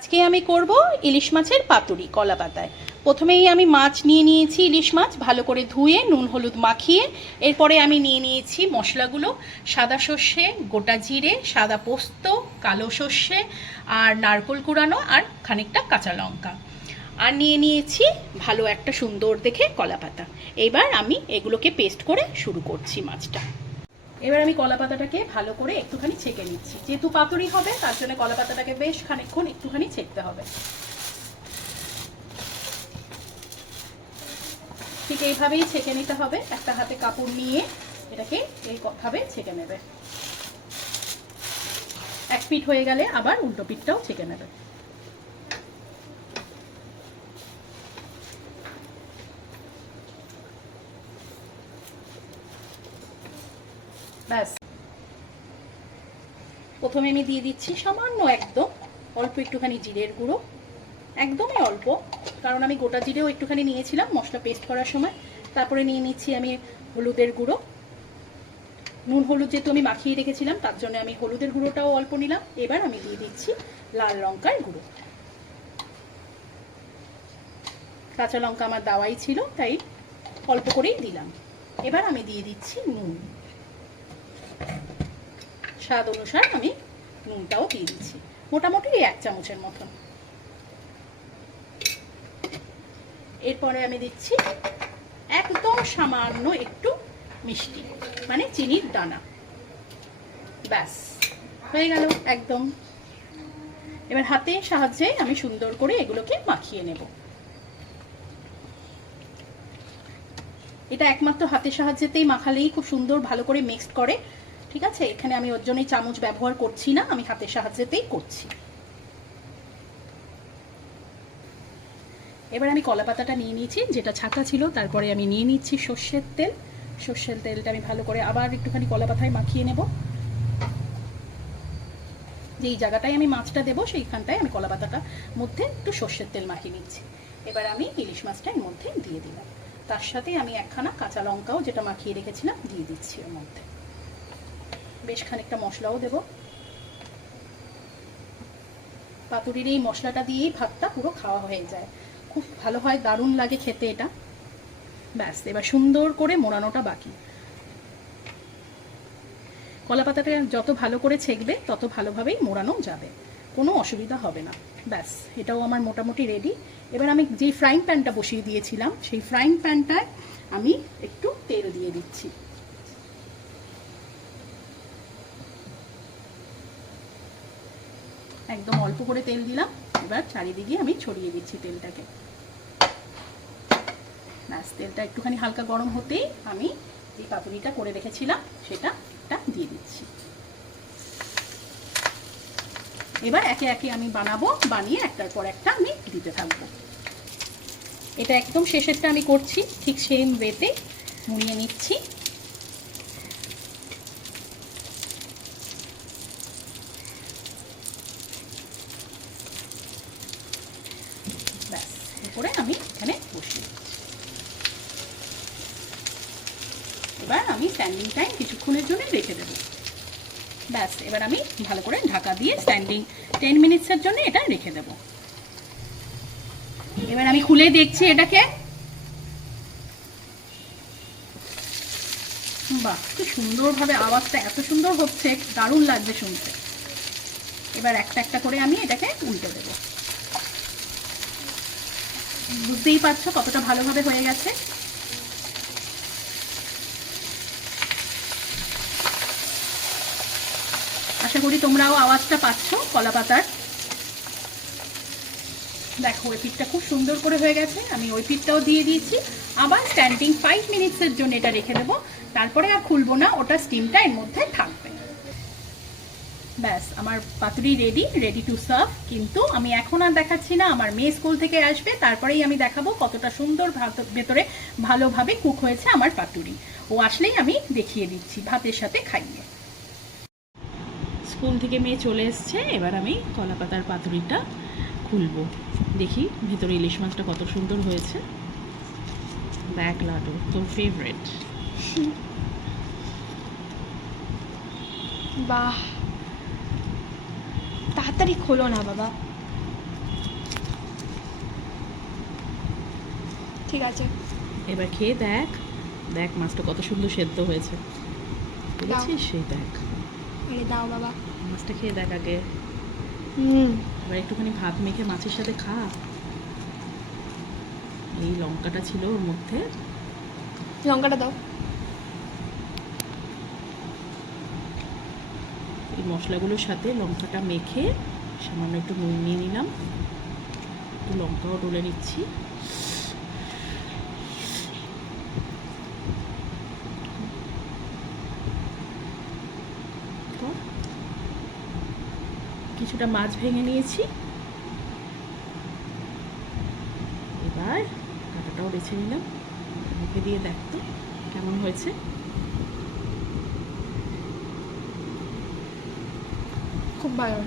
আজকে আমি করব ইলিশ মাছের পাতুরি কলা পাতায়। প্রথমেই আমি মাছ নিয়ে নিয়েছি, ইলিশ মাছ ভালো করে ধুয়ে নুন হলুদ মাখিয়ে। এরপরে আমি নিয়ে নিয়েছি মশলাগুলো: সাদা সর্ষে, গোটা জিরে, সাদা পোস্ত, কালো সর্ষে আর নারকেল কুড়ানো আর খানিকটা কাঁচা লঙ্কা। আর নিয়ে নিয়েছি ভালো একটা সুন্দর দেখে কলা পাতা। এবার আমি এগুলোকে পেস্ট করে শুরু করছি মাছটা। এবার আমি কলা পাতাটাকে ভালো করে একটুখানি ছেঁকে নিচ্ছি। যেহেতু পাতুরি হবে তার জন্য কলা পাতাটাকে বেশ খানিকক্ষণ একটুখানি ছেঁকতে হবে। ঠিক এইভাবেই ছেঁকে নিতে হবে। একটা হাতে কাপড় নিয়ে এটাকে এইভাবে ছেঁকে নেবে। এক পিঠ হয়ে গেলে আবার উল্টো পিঠটাও ছেঁকে নেবে। ব্যাস, প্রথমে আমি দিয়ে দিচ্ছি সামান্য একদম অল্প একটুখানি জিরের গুঁড়ো, একদমই অল্প, কারণ আমি গোটা জিরেও একটুখানি নিয়েছিলাম মশলা পেস্ট করার সময়। তারপরে নিয়ে নিচ্ছি আমি হলুদের গুঁড়ো। নুন হলুদ যেহেতু আমি মাখিয়ে রেখেছিলাম তার জন্য আমি হলুদের গুঁড়োটাও অল্প নিলাম। এবার আমি দিয়ে দিচ্ছি লাল লঙ্কার গুঁড়ো। কাঁচা লঙ্কা আমার দেওয়াই ছিল তাই অল্প করেই দিলাম। এবার আমি দিয়ে দিচ্ছি নুন, স্বাদ অনুসার আমি নুনটাও দিয়ে দিচ্ছি, মোটামুটি 1 চামচের মতন। এরপরে আমি দিচ্ছি একদম সামান্য একটু মিষ্টি, মানে চিনির দানা। ব্যাস হয়ে গেল একদম। এবার হাতের সাহায্যে আমি সুন্দর করে এগুলোকে মাখিয়ে নেব। এটা একমাত্র হাতের সাহায্যেতেই মাখালেই খুব সুন্দর ভালো করে মিক্সড করে। ঠিক আছে, এখানে আমি ওর জন্যই চামচ ব্যবহার করছি না, আমি হাতের সাহায্যেতেই করছি। এবার আমি কলা পাতাটা নিয়ে নিয়েছি, যেটা ছাকা ছিল। তারপরে আমি নিয়ে নিচ্ছি সর্ষের তেল। সর্ষের তেলটা আমি ভালো করে আবার একটুখানি কলা পাতায় মাখিয়ে নেব। যেই জায়গাটায় আমি মাছটা দেবো সেইখানটায় আমি কলা পাতাটার মধ্যে একটু সর্ষের তেল মাখিয়ে নিচ্ছি। এবার আমি ইলিশ মাছটা এর মধ্যে দিয়ে দিলাম। তার সাথে আমি একখানা কাঁচা লঙ্কাও যেটা মাখিয়ে রেখেছিলাম দিয়ে দিচ্ছি এর মধ্যে। বেশ খানিকটা মশলাও দেব। পাতুরির এই মশলাটা দিয়েই ভাতটা পুরো খাওয়া হয়ে যায়, খুব ভালো হয়, দারুণ লাগে খেতে এটা। ব্যাস, এবার সুন্দর করে মোড়ানোটা বাকি। কলা পাতাটা যত ভালো করে ছেঁকবে তত ভালোভাবেই মোড়ানো যাবে, কোনো অসুবিধা হবে না। ব্যাস, এটাও আমার মোটামুটি রেডি। এবার আমি যেই ফ্রাইং প্যানটা বসিয়ে দিয়েছিলাম সেই ফ্রাইং প্যানটায় আমি একটু তেল দিয়ে দিচ্ছি। একদম অল্প করে তেল দিলাম। এবার চারিদিকে আমি ছড়িয়ে দিচ্ছি তেলটাকে। ব্যাস, তেলটা একটুখানি হালকা গরম হতেই আমি যে পাতুরিটা করে রেখেছিলাম সেটা দিয়ে দিচ্ছি। এবার একে একে আমি বানাবো, বানিয়ে একটার পর একটা আমি দিতে থাকবো। এটা একদম শেষেরটা আমি করছি ঠিক সেম ওয়েতে মুড়িয়ে নিচ্ছি। ব্যাস, এরপরে আমি এখানে বসিয়ে দিচ্ছি। এবার আমি স্ট্যান্ডিং টাইম কিছুক্ষণের জন্য রেখে দেবো। ব্যাস, এবার আমি ভালো করে ঢাকা দিয়ে স্ট্যান্ডিং 10 মিনিটসের জন্য এটা রেখে দেব। এবার আমি খুলে দেখছি এটাকে। বাহ, কি সুন্দরভাবে আওয়াজটা এত সুন্দর হচ্ছে, দারুণ লাগছে শুনতে। এবার একটা একটা করে আমি এটাকে উল্টে দেব। বুঝতেই পারছো কতটা ভালোভাবে হয়ে গেছে। আশা করি তোমরাও আওয়াজটা পাচ্ছ কলা পাতার। দেখো, ওই পিঠটা খুব সুন্দর করে হয়ে গেছে। আমি ওই পিঠটাও দিয়ে দিয়েছি। আবার স্ট্যান্ডিং 5 মিনিটসের জন্য এটা রেখে দেবো। তারপরে আর খুলবো না, ওটা স্টিমটা এর মধ্যে থাকবে। ব্যাস, আমার পাতুরি রেডি টু সার্ভ। কিন্তু আমি এখন আর দেখাচ্ছি না, আমার মেয়ে স্কুল থেকে আসবে, তারপরেই আমি দেখাবো কতটা সুন্দর ভেতরে ভালোভাবে কুক হয়েছে আমার পাতুরি। ও আসলেই আমি দেখিয়ে দিচ্ছি ভাতের সাথে খাইয়ে। স্কুল থেকে মেয়ে চলে এসছে। এবার আমি কলা পাতার পাতুরিটা খুলবো, দেখি ভেতরে ইলিশ মাছটা কত সুন্দর হয়েছে। দেখ লাডু, তোর ফেভারিট। বাহ, তাড়াতাড়ি খোলো না বাবা। ঠিক আছে। এবার খেয়ে দেখ, দেখ মাছটা কত সুন্দর সেদ্ধ হয়েছে, বুঝেছিস? সেই দেখ, আরে দাও বাবা। মাছটা খেয়ে দেখ আগে। এবার একটুখানি ভাত মেখে মাছের সাথে খা। এই লঙ্কাটা ছিল ওর মধ্যে, লঙ্কাটা দাও। এই মশলাগুলোর সাথে লঙ্কাটা মেখে সামান্য একটু নুন নিয়ে নিলাম, একটু লঙ্কাও ডলে নিচ্ছি। কিছুটা মাছ ভেঙে নিয়েছি, এবার কাঁটাটাও বেছে নিলাম, মুখে দিয়ে দেখতো কেমন হয়েছে। খুব ভালো।